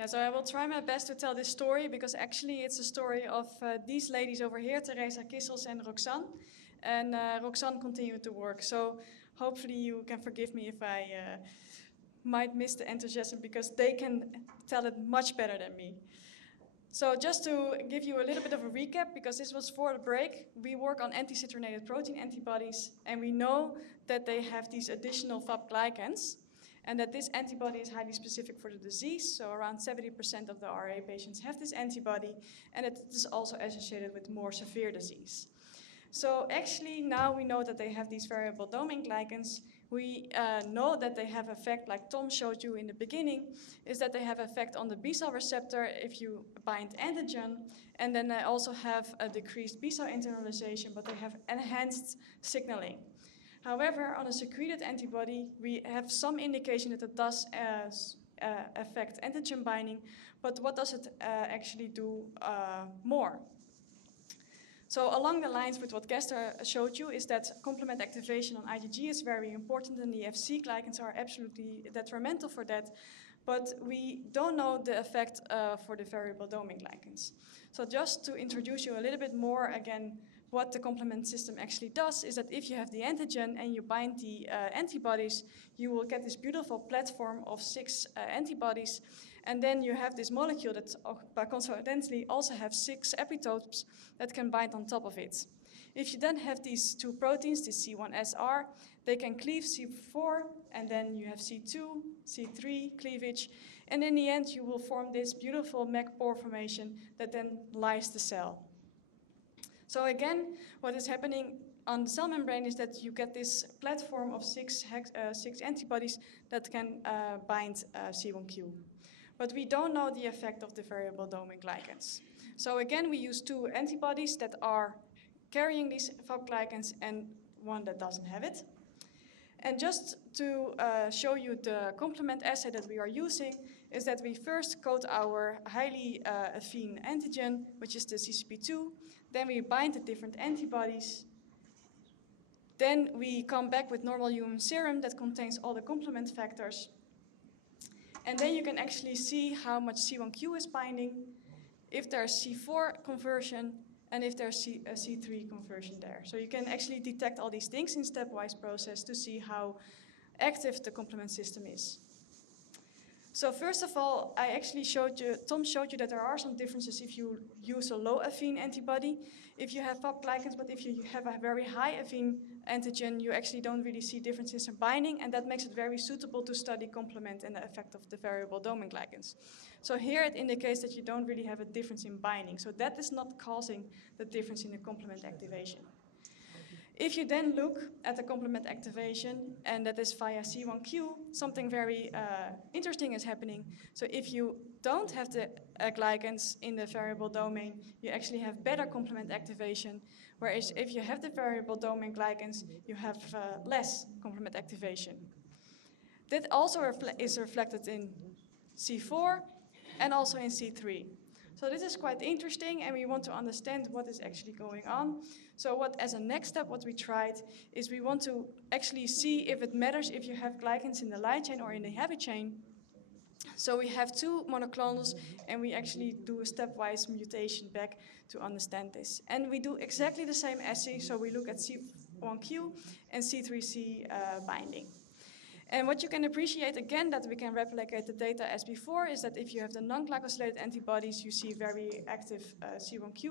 Yeah, so I will try my best to tell this story because actually it's a story of these ladies over here, Teresa Kissels and Roxane. And Roxane continued to work. So hopefully you can forgive me if I might miss the enthusiasm because they can tell it much better than me. So just to give you a little bit of a recap, because this was for the break, we work on anti-citrinated protein antibodies, and we know that they have these additional FAP glycans, and that this antibody is highly specific for the disease. So around 70% of the RA patients have this antibody, and it is also associated with more severe disease. So actually now we know that they have these variable domain glycans. We know that they have effect, like Tom showed you in the beginning, is that they have effect on the B-cell receptor if you bind antigen, and then they also have a decreased B-cell internalization, but they have enhanced signaling. However, on a secreted antibody, we have some indication that it does affect antigen binding, but what does it actually do more? So along the lines with what Kester showed you is that complement activation on IgG is very important, and the Fc glycans are absolutely detrimental for that, but we don't know the effect for the variable domain glycans. So just to introduce you a little bit more again, what the complement system actually does is that if you have the antigen and you bind the antibodies, you will get this beautiful platform of 6 antibodies, and then you have this molecule that coincidentally also have 6 epitopes that can bind on top of it. If you then have these 2 proteins, the C1SR, they can cleave C4, and then you have C2, C3 cleavage, and in the end you will form this beautiful MAC pore formation that then lies the cell. So again, what is happening on the cell membrane is that you get this platform of 6 antibodies that can bind C1q. But we don't know the effect of the variable domain glycans. So again, we use 2 antibodies that are carrying these FAP glycans and one that doesn't have it. And just to show you the complement assay that we are using is that we first coat our highly affine antigen, which is the CCP2. Then we bind the different antibodies. Then we come back with normal human serum that contains all the complement factors. And then you can actually see how much C1q is binding, if there's C4 conversion, and if there's C3 conversion there. So you can actually detect all these things in stepwise process to see how active the complement system is. So first of all, Tom showed you that there are some differences if you use a low affine antibody. If you have FAP glycans, but if you have a very high affine antigen, you actually don't really see differences in binding, and that makes it very suitable to study complement and the effect of the variable domain glycans. So here it indicates that you don't really have a difference in binding, so that is not causing the difference in the complement activation. If you then look at the complement activation, and that is via C1q, something very interesting is happening. So if you don't have the glycans in the variable domain, you actually have better complement activation, whereas if you have the variable domain glycans, you have less complement activation. That also is reflected in C4 and also in C3. So this is quite interesting, and we want to understand what is actually going on. So as a next step, what we tried is we want to actually see if it matters if you have glycans in the light chain or in the heavy chain. So we have 2 monoclonals, and we actually do a stepwise mutation back to understand this. And we do exactly the same assay, so we look at C1q and C3c binding. And what you can appreciate, again, that we can replicate the data as before, is that if you have the non-glycosylated antibodies, you see very active C1q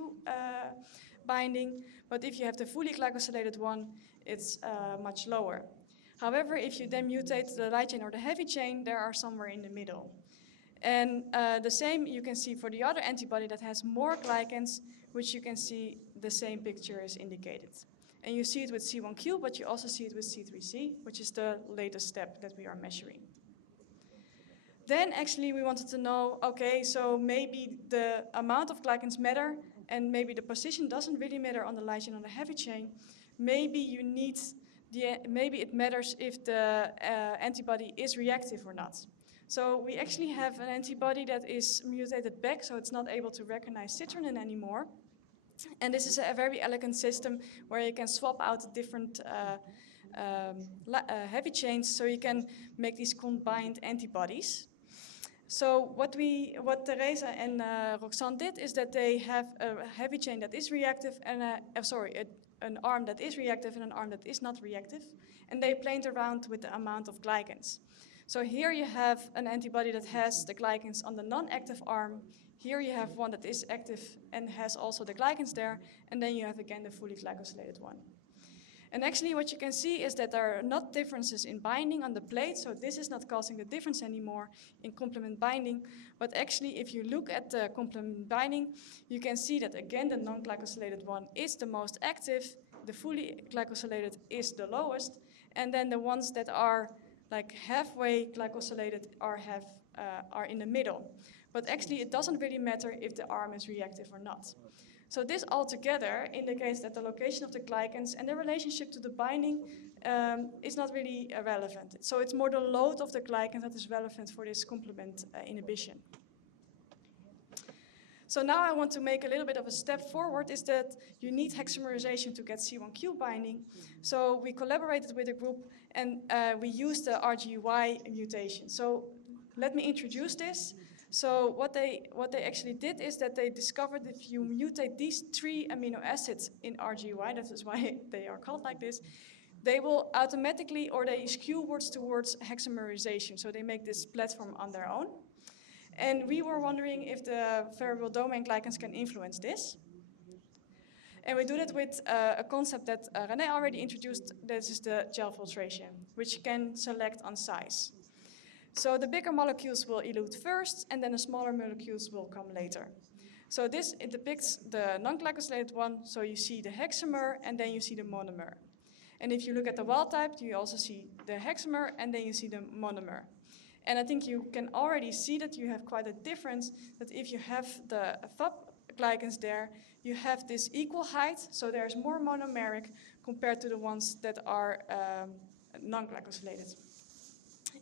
binding. But if you have the fully glycosylated one, it's much lower. However, if you then mutate the light chain or the heavy chain, they are somewhere in the middle. And the same you can see for the other antibody that has more glycans, which you can see the same picture is indicated. And you see it with C1q, but you also see it with C3c, which is the latest step that we are measuring. Then actually we wanted to know, okay, so maybe the amount of glycans matter, and maybe the position doesn't really matter on the light chain or the heavy chain. Maybe it matters if the antibody is reactive or not. So we actually have an antibody that is mutated back, so it's not able to recognize citrulline anymore. And this is a very elegant system where you can swap out different heavy chains so you can make these combined antibodies. So what Teresa and Roxane did is that they have a heavy chain that is reactive and an arm that is reactive and an arm that is not reactive, and they played around with the amount of glycans. So here you have an antibody that has the glycans on the non-active arm. Here you have one that is active and has also the glycans there, and then you have again the fully glycosylated one. And actually what you can see is that there are not differences in binding on the plate, so this is not causing the difference anymore in complement binding, but actually if you look at the complement binding, you can see that again the non-glycosylated one is the most active, the fully glycosylated is the lowest, and then the ones that are like halfway glycosylated are in the middle. But actually it doesn't really matter if the arm is reactive or not. So this altogether indicates that the location of the glycans and the relationship to the binding is not really relevant. So it's more the load of the glycans that is relevant for this complement inhibition. So now I want to make a little bit of a step forward, is that you need hexamerization to get C1q binding. So we collaborated with a group and we used the RGY mutation. So let me introduce this. So what they actually did is that they discovered if you mutate these 3 amino acids in RGY, that is why they are called like this, they will automatically, or they skew towards hexamerization. So they make this platform on their own. And we were wondering if the variable domain glycans can influence this. And we do that with a concept that René already introduced. This is the gel filtration, which can select on size. So the bigger molecules will elute first, and then the smaller molecules will come later. So this, it depicts the non-glycosylated one, so you see the hexamer, and then you see the monomer. And if you look at the wild type, you also see the hexamer, and then you see the monomer. And I think you can already see that you have quite a difference, that if you have the FAP glycans there, you have this equal height, so there's more monomeric compared to the ones that are non-glycosylated.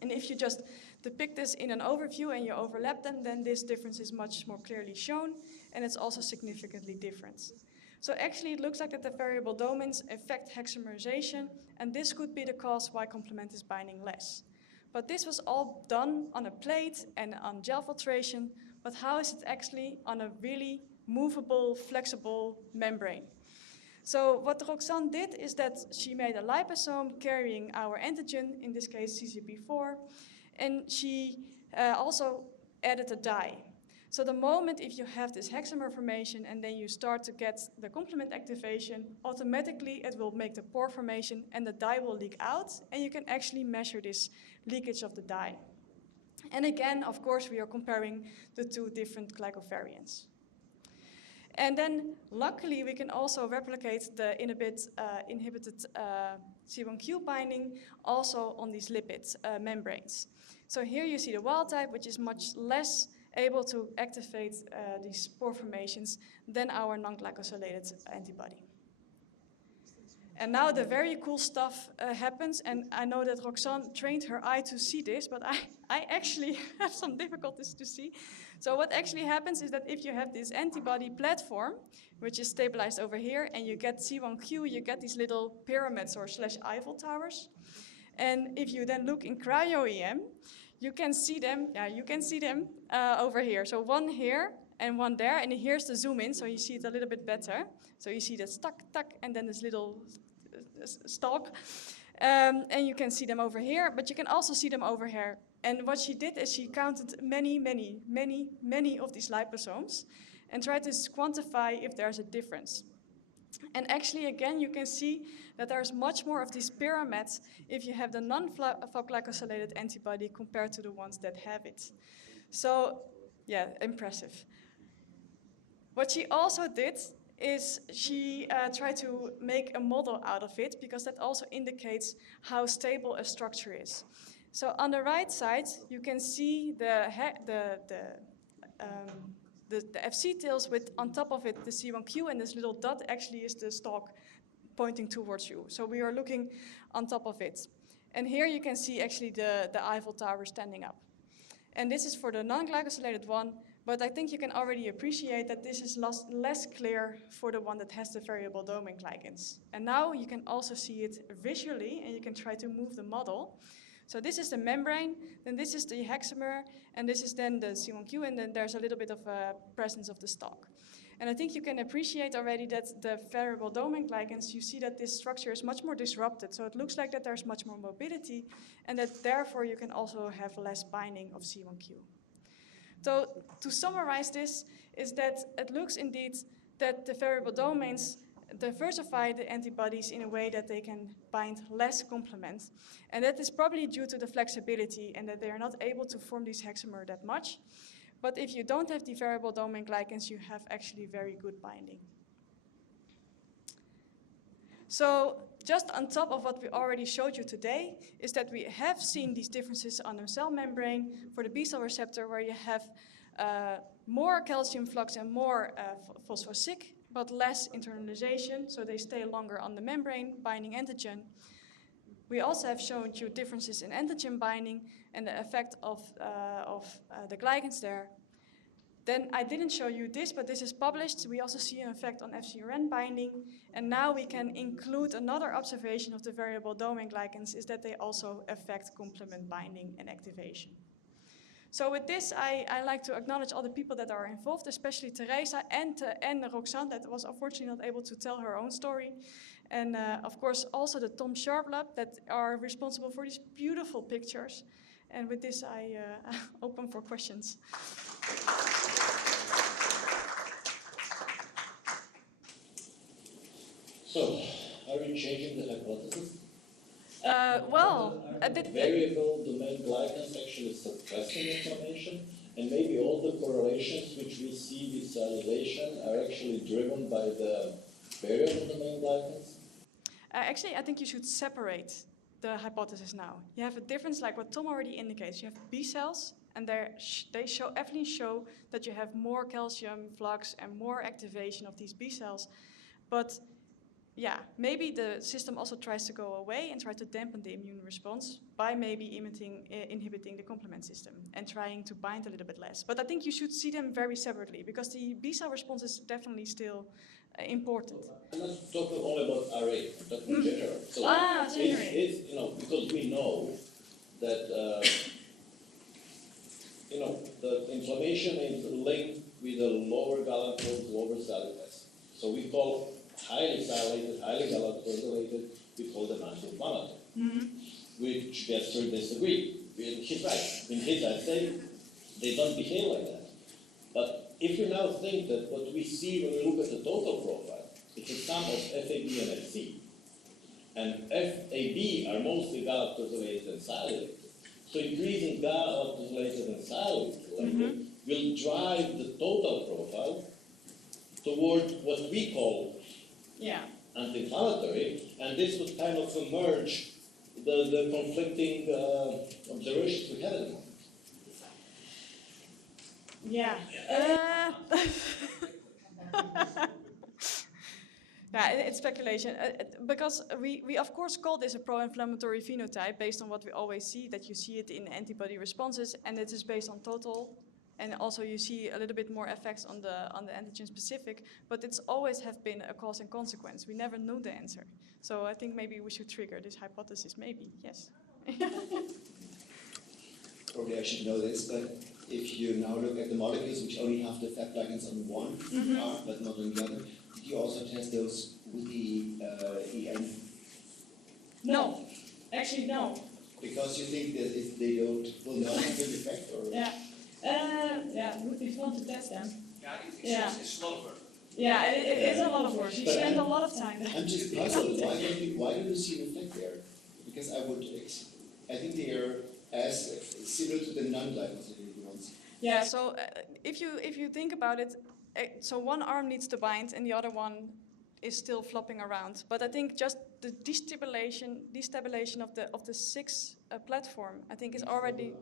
And if you just depict this in an overview and you overlap them, then this difference is much more clearly shown, and it's also significantly different. So actually it looks like that the variable domains affect hexamerization, and this could be the cause why complement is binding less. But this was all done on a plate and on gel filtration, but how is it actually on a really movable, flexible membrane? So what Roxane did is that she made a liposome carrying our antigen, in this case CCP4, and she also added a dye. So the moment if you have this hexamer formation and then you start to get the complement activation, automatically it will make the pore formation and the dye will leak out, and you can actually measure this leakage of the dye. And again, of course, we are comparing the 2 different glycovariants. And then, luckily, we can also replicate the inhibited C1q binding also on these lipid membranes. So here you see the wild type, which is much less able to activate these pore formations than our non-glycosylated antibody. And now the very cool stuff happens, and I know that Roxane trained her eye to see this, but I actually have some difficulties to see. So what actually happens is that if you have this antibody platform, which is stabilized over here, and you get C1q, you get these little pyramids or / Eiffel towers. And if you then look in cryo-EM, you can see them, over here. So one here and one there, and here's the zoom in, so you see it a little bit better. So you see the tuck, and then this little stalk. And you can see them over here, but you can also see them over here. And what she did is she counted many of these liposomes and tried to quantify if there's a difference. And actually, again, you can see that there's much more of these pyramids if you have the non-glycosylated antibody compared to the ones that have it. So, yeah, impressive. What she also did is she tried to make a model out of it, because that also indicates how stable a structure is. So on the right side, you can see the FC tails with on top of it the C1q, and this little dot actually is the stalk pointing towards you. So we are looking on top of it. And here you can see actually the Eiffel Tower standing up. And this is for the non-glycosylated one, but I think you can already appreciate that this is less clear for the one that has the variable domain glycans. And now you can also see it visually, and you can try to move the model. So this is the membrane, then this is the hexamer, and this is then the C1q, and then there's a little bit of a presence of the stalk. And I think you can appreciate already that the variable domain glycans, you see that this structure is much more disrupted. So it looks like that there's much more mobility, and that therefore you can also have less binding of C1q. So to summarize this, is that it looks indeed that the variable domains diversify the antibodies in a way that they can bind less complement. And that is probably due to the flexibility and that they are not able to form these hexamer that much. But if you don't have the variable domain glycans, you have actually very good binding. So just on top of what we already showed you today is that we have seen these differences on the cell membrane for the B-cell receptor, where you have more calcium flux and more phospho-Syc, but less internalization, so they stay longer on the membrane binding antigen. We also have shown you differences in antigen binding and the effect of the glycans there. Then I didn't show you this, but this is published. We also see an effect on FcRn binding. And now we can include another observation of the variable domain glycans, is that they also affect complement binding and activation. So with this, I like to acknowledge all the people that are involved, especially Teresa and Roxane, that was unfortunately not able to tell her own story. And of course, also the Tom Sharp Lab that are responsible for these beautiful pictures. And with this, I open for questions. So, are we changing the hypothesis? Variable domain glycans actually suppressing inflammation, and maybe all the correlations which we see with cellulation are actually driven by the variable domain glycans? Actually, I think you should separate the hypothesis now. You have a difference, like what Tom already indicates. You have B cells, and they definitely show that you have more calcium flux and more activation of these B cells. But yeah, maybe the system also tries to go away and try to dampen the immune response by maybe inhibiting the complement system and trying to bind a little bit less. But I think you should see them very separately, because the B-cell response is definitely still important. I'm not talking only about RA, I'm talking in general. So generally. because we know that the inflammation is linked with a lower galactose, lower cellulase. So we call highly silated, highly galactosylated, we call them anti-inflammatory, which Gessler disagree. He's right. In his essay, they don't behave like that. But if we now think that what we see when we look at the total profile, it's a sum of FAB and FC, and FAB are mostly galactosylated and silated, so increasing galactosylated and silated will drive the total profile toward what we call anti-inflammatory, and this would kind of merge the conflicting observations we had at the moment. Yeah. It's speculation. Because we of course call this a pro-inflammatory phenotype based on what we always see, that you see it in antibody responses, and it is based on total. And also you see a little bit more effects on the antigen specific, but it's always have been a cause and consequence. We never knew the answer. So I think maybe we should trigger this hypothesis, maybe, yes. Probably I should know this, but if you now look at the molecules which only have the Fab ligands on one arm, but not on the other, did you also test those with the EN? No, actually no. Because you think that if they will not have an effect? Or? It would be fun to test them. It's a lot of work. Yeah, it is a lot of work. You spend a lot of time. I'm just puzzled. Why don't you see an effect there? Because I think they are as similar to the non-glycosylated ones. Yeah. So if you think about it, so one arm needs to bind and the other one is still flopping around. But I think just the destabilization of the 6 platform, I think is already.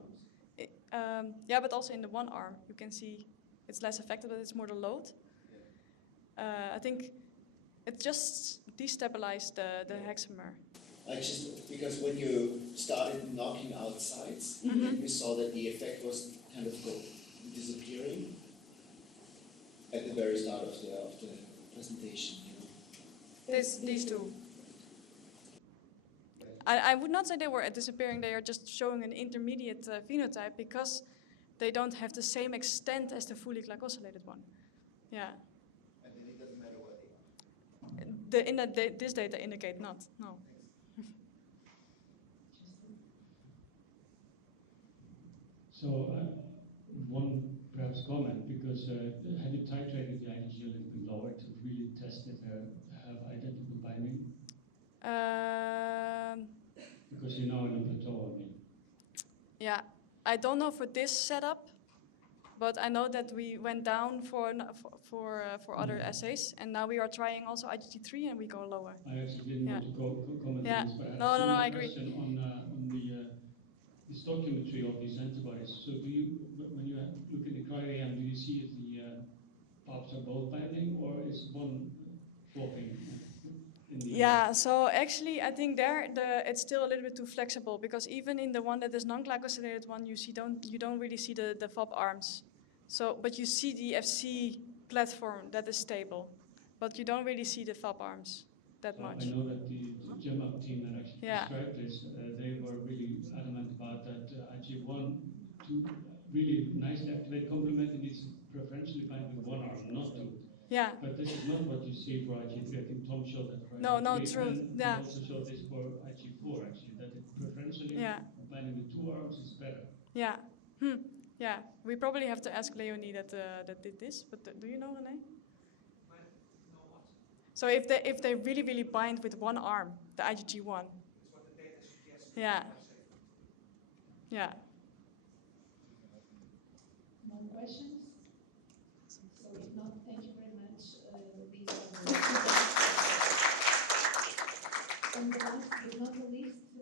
But also in the one arm, you can see it's less affected, but it's more the load. I think it just destabilized the hexamer. Because when you started knocking out sites, we saw that the effect was kind of disappearing at the very start of the presentation. These two. I would not say they were disappearing. They are just showing an intermediate phenotype because they don't have the same extent as the fully glycosylated one. Yeah. And then it doesn't matter what they are. This data indicate not. No. So one perhaps comment, because have you titrated the IgG a little bit lower to really test if they have identical binding? Because you're now in a plateau, I mean. Yeah, I don't know for this setup, but I know that we went down for other assays, and now we are trying also IgG3 and we go lower. I actually didn't want to comment Yeah. on this, but I have No, a similar I agree. question on the stoichiometry of these antibodies. So do you, when you look in the cryo-EM, do you see if the PAPs are both binding, or is one swapping? Yeah, so actually I think it's still a little bit too flexible, because even in the one that is non-glycosylated one, you don't really see the FOB arms. So, but you see the FC platform that is stable, but you don't really see the FOB arms that much. I know that the GEMUP team that actually described this, they were really adamant about that IgG1 to really nicely activate complement, it needs to preferentially bind with one arm, not two. Yeah. But this is not what you see for IgG3. I think Tom showed that for No, IgG3. true. And Yeah. he also showed this for IgG4, actually, that it preferentially binding with two arms is better. Yeah. Yeah. We probably have to ask Leonie that did this, but do you know, René? So if they really bind with one arm, the IgG1. That's what the data suggests. Yeah. Yeah. More questions? So if not,